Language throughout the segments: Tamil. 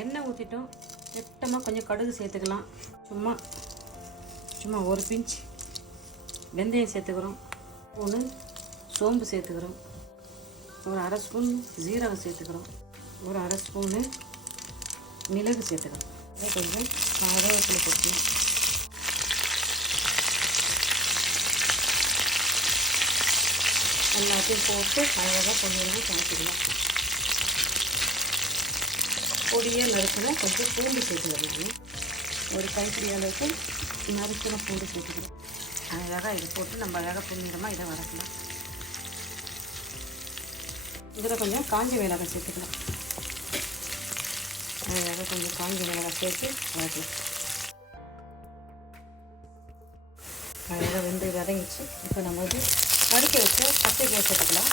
எண்ணெய் ஊற்றிட்டோம். திட்டமாக கொஞ்சம் கடுகு சேர்த்துக்கலாம். சும்மா ஒரு பிஞ்ச் வெந்தயம் சேர்த்துக்கிறோம். ஸ்பூனு சோம்பு சேர்த்துக்கிறோம். ஒரு அரை ஸ்பூன் ஜீரகம் சேர்த்துக்கிறோம். ஒரு அரை ஸ்பூனு மிளகு சேர்த்துக்கிறோம். கொஞ்சம் கருவேப்பிலை போட்டுக்கலாம். எல்லாத்தையும் போட்டு அழகாக பொன்னிறமாக சமைச்சிக்கலாம். பொடியை நறுக்கினா கொஞ்சம் பூண்டு சேர்த்துக்கலாம். ஒரு கைப்பிடி அளவுக்கு நறுக்கின பூண்டு சேர்த்துக்கலாம். அழகாக இதை போட்டு நம்ம அழகாக பொன்னிறமாக இதை வதக்கலாம். இதில் கொஞ்சம் காஞ்ச மிளகாய் சேர்த்துக்கலாம். அழகாக கொஞ்சம் காஞ்ச மிளகாய் சேர்த்து வதக்கலாம். அழகாக வெந்து வதங்கிச்சு. இப்போ நம்ம வந்து நறுக்கி வச்சு கத்திரிக்காய் சேர்த்துக்கலாம்.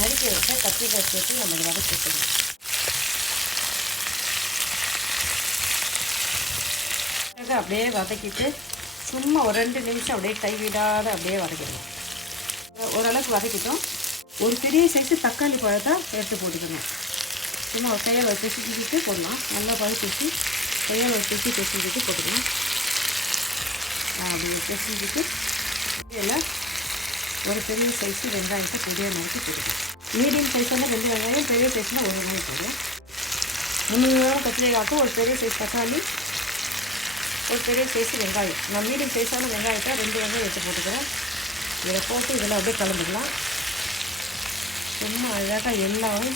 நறுக்கி வச்ச கத்திரிக்காய் சேர்த்து நம்ம வதக்கி வச்சுக்கலாம். அப்படியே வதக்கிட்டு சும்மா ஒரு 2 நிமிஷம் அப்படியே கைவிடாத அப்படியே வதக்கிடலாம். ஓரளவுக்கு வதக்கிட்டோம். ஒரு பெரிய சைஸு தக்காளி பழத்தை எடுத்து போட்டுக்கணும். சும்மா ஒரு கையில் பிசிக்கிட்டு போடலாம். நல்லா பழுத்துச்சு கையில் ஒரு பிசிக்கிட்டு போட்டுக்கலாம். அப்படி பிசிக்கிட்டு இதில் ஒரு பெரிய சைஸு வெங்காயத்தை பெரிய நறுக்கி போட்டுக்கலாம். மீடியம் சைஸ்னால் 2 வெங்காயம், பெரிய சைஸ்னால் 1 வெங்காயம் போடும். 300 கிராம் கத்திரிக்காய்க்கு ஒரு பெரிய சைஸ் தக்காளி, ஒரு பெரிய சைஸு வெங்காயம். நான் மீடியம் சைஸான வெங்காயத்தை 2 வெங்காயம் எடுத்து போட்டுக்கிறேன். இதை போட்டு இதில் அப்படியே கலந்துக்கலாம். சும்மா அழகாக எல்லாம்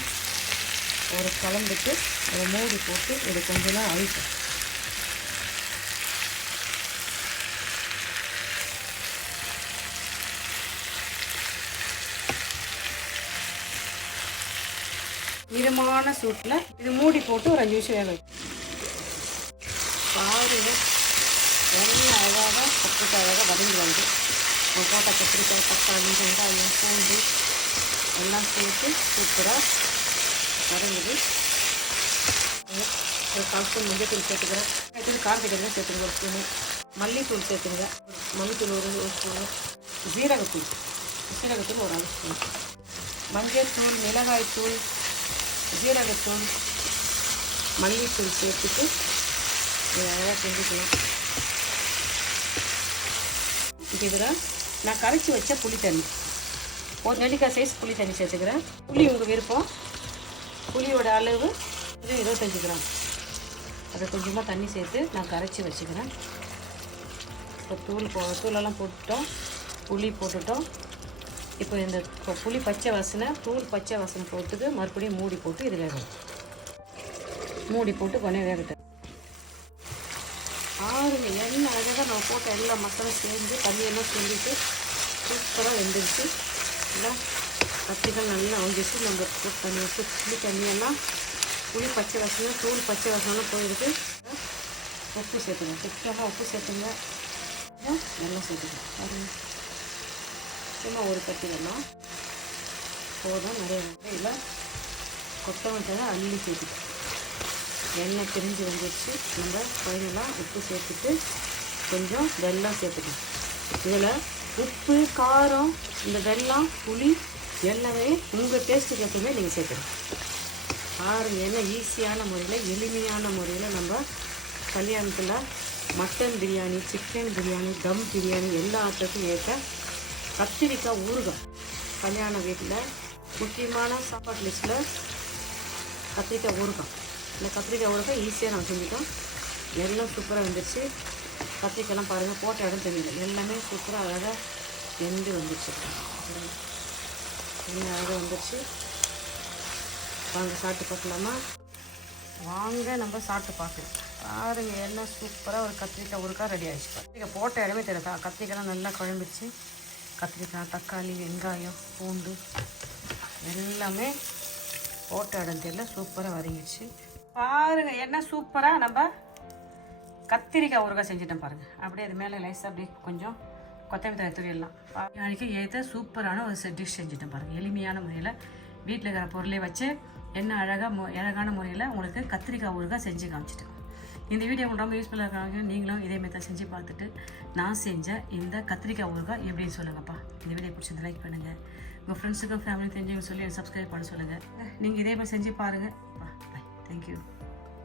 ஒரு கலந்துட்டு அதை மூடி போட்டு இதை கொஞ்ச நேரம் அழிக்கும். மிதமான சூட்டில் இது மூடி போட்டு ஒரு 5 நிமிஷம் வேக வைக்கும். பாருங்க எல்லாம் அழகாக கத்திரிக்காய் அழகாக வதங்கி வருது. போட்ட கத்திரிக்காய், தக்காளி, வெங்காயம், பூண்டு எல்லாம் சேர்த்து சூப்பராக வதங்குது. ஒரு 1/4 ஸ்பூன் மஞ்சள் சேர்த்துக்கிறேன். கார்த்திகை சேர்த்துங்க. ஒரு ஸ்பூனு மல்லித்தூள் சேர்த்துங்க. மல்லித்தூள் ஒரு ஸ்பூனு, ஜீரகத்தூள் ஒரு 1/2 ஸ்பூன், மஞ்சள் தூள், மிளகாய் தூள், ஜீரகத்தூள், மல்லித்தூள் சேர்த்துட்டு அழகாக செஞ்சுக்கலாம். இதில் நான் கரைச்சி வச்ச புளி தண்ணி, ஒரு நெல்லிக்காய் சைஸ் புளி தண்ணி சேர்த்துக்கிறேன். புளி உங்கள் விருப்பம். புளியோட அளவு 25 கிராம். அதை கொஞ்சமாக தண்ணி சேர்த்து நான் கரைச்சி வச்சுக்கிறேன். இப்போ தூளெல்லாம் போட்டுட்டோம், புளி போட்டுட்டோம். இப்போ இந்த புளி பச்சை வாசனை, தூள் பச்சை வாசனை போட்டுட்டு மறுபடியும் மூடி போட்டு இது வேகணும். மூடி போட்டு கொஞ்சம் வேகட்டும். ஆறுங்க எண்ணெய் அழகாக நம்ம போட்ட எல்லா மசாலும் சேர்ந்து தண்ணியெல்லாம் சேர்ந்துட்டு சூப்பராக வெந்துடுச்சு. இல்லை கத்திரிக்காய் நல்லா வந்துச்சு. நம்ம தண்ணி வச்சு புளி தண்ணியெல்லாம் புளி பச்சை வாசனை, தூள் பச்சை வாசனைலாம் போயிடுது. உப்பு சேர்த்துங்க. சுத்தமாக உப்பு சேர்த்துங்க. எல்லாம் சேர்த்துக்கலாம். பாருங்க சும்மா ஒரு கட்டி வெல்லம் போதும். நிறைய இல்லை கொத்தமல்லி அள்ளி சேர்த்துக்கலாம். எண்ணெய் பிரிஞ்சு வந்துடுச்சு. நம்ம ஃபைனலாக உப்பு சேர்த்துட்டு கொஞ்சம் வெல்லம் சேர்த்துக்கலாம். இதில் உப்பு, காரம், இந்த வெல்லம், புளி எல்லாமே உங்கள் டேஸ்ட்டுக்கு ஏற்றமே நீங்கள் சேர்த்துக்கலாம். பாருங்க என்ன ஈஸியான முறையில், எளிமையான முறையில் நம்ம கல்யாணத்தில் மட்டன் பிரியாணி, சிக்கன் பிரியாணி, தம் பிரியாணி எல்லாத்துக்கும் ஏற்ற கத்திரிக்காய் ஊறுகாய். கல்யாண வீட்டில் முக்கியமான சாப்பாட்டு லிஸ்ட்டில் கத்திரிக்காய் ஊறுகாய். இந்த கத்திரிக்காய் ஊறுகாய் ஈஸியாக நம்ம செஞ்சுட்டோம். எல்லாம் சூப்பராக வந்துடுச்சு. கத்திரிக்காயெல்லாம் பாருங்கள் போட்ட இடம் தெரியல, எல்லாமே சூப்பராக அழகாக வெந்து வந்துடுச்சு. இன்னும் அழகாக வந்துடுச்சு. வாங்க சாப்பிட்டு பார்க்கலாமா? வாங்க நம்ம சாப்பிட்டு பார்க்கலாம். பாருங்கள் எல்லாம் சூப்பராக ஒரு கத்திரிக்காய் ஊறுகாய் ரெடி ஆகிடுச்சு. கத்திரிக்காய் போட்ட இடமே தெரியல. கத்திரிக்காய்லாம் நல்லா குழம்பிடுச்சு. கத்திரிக்காய், தக்காளி, வெங்காயம், பூண்டு எல்லாமே போட்ட இடம் தெரியல, சூப்பராக வதங்கிடுச்சு. பாருங்கள் என்ன சூப்பராக நம்ம கத்திரிக்காய் ஊறுகாய் செஞ்சுட்டேன் பாருங்கள். அப்படியே அது மேலே லைஸாக அப்படியே கொஞ்சம் கொத்தமல்லி தூவிடலாம். நாளைக்கு ஏற்ற சூப்பரான ஒரு டிஷ் செஞ்சுட்டேன் பாருங்கள். எளிமையான முறையில் வீட்டில் இருக்கிற பொருளை வச்சு என்ன அழகான முறையில் உங்களுக்கு கத்திரிக்காய் ஊறுகாய் செஞ்சு காமிச்சிட்டேன். இந்த வீடியோ உங்களுக்கு ரொம்ப யூஸ்ஃபுல்லாக இருக்காங்க. நீங்களும் இதே மாதிரி தான் செஞ்சு பார்த்துட்டு நான் செஞ்ச இந்த கத்திரிக்காய் ஊறுகாய் எப்படின்னு சொல்லுங்கப்பா. இந்த வீடியோ பிடிச்சிருந்து லைக் பண்ணுங்கள். உங்கள் ஃப்ரெண்ட்ஸுக்கும் ஃபேமிலி தெரிஞ்சவங்க சொல்லி சப்ஸ்கிரைப் பண்ண சொல்லுங்கள். நீங்கள் இதே மாதிரி செஞ்சு பாருங்கள். பாய். தேங்க்யூ.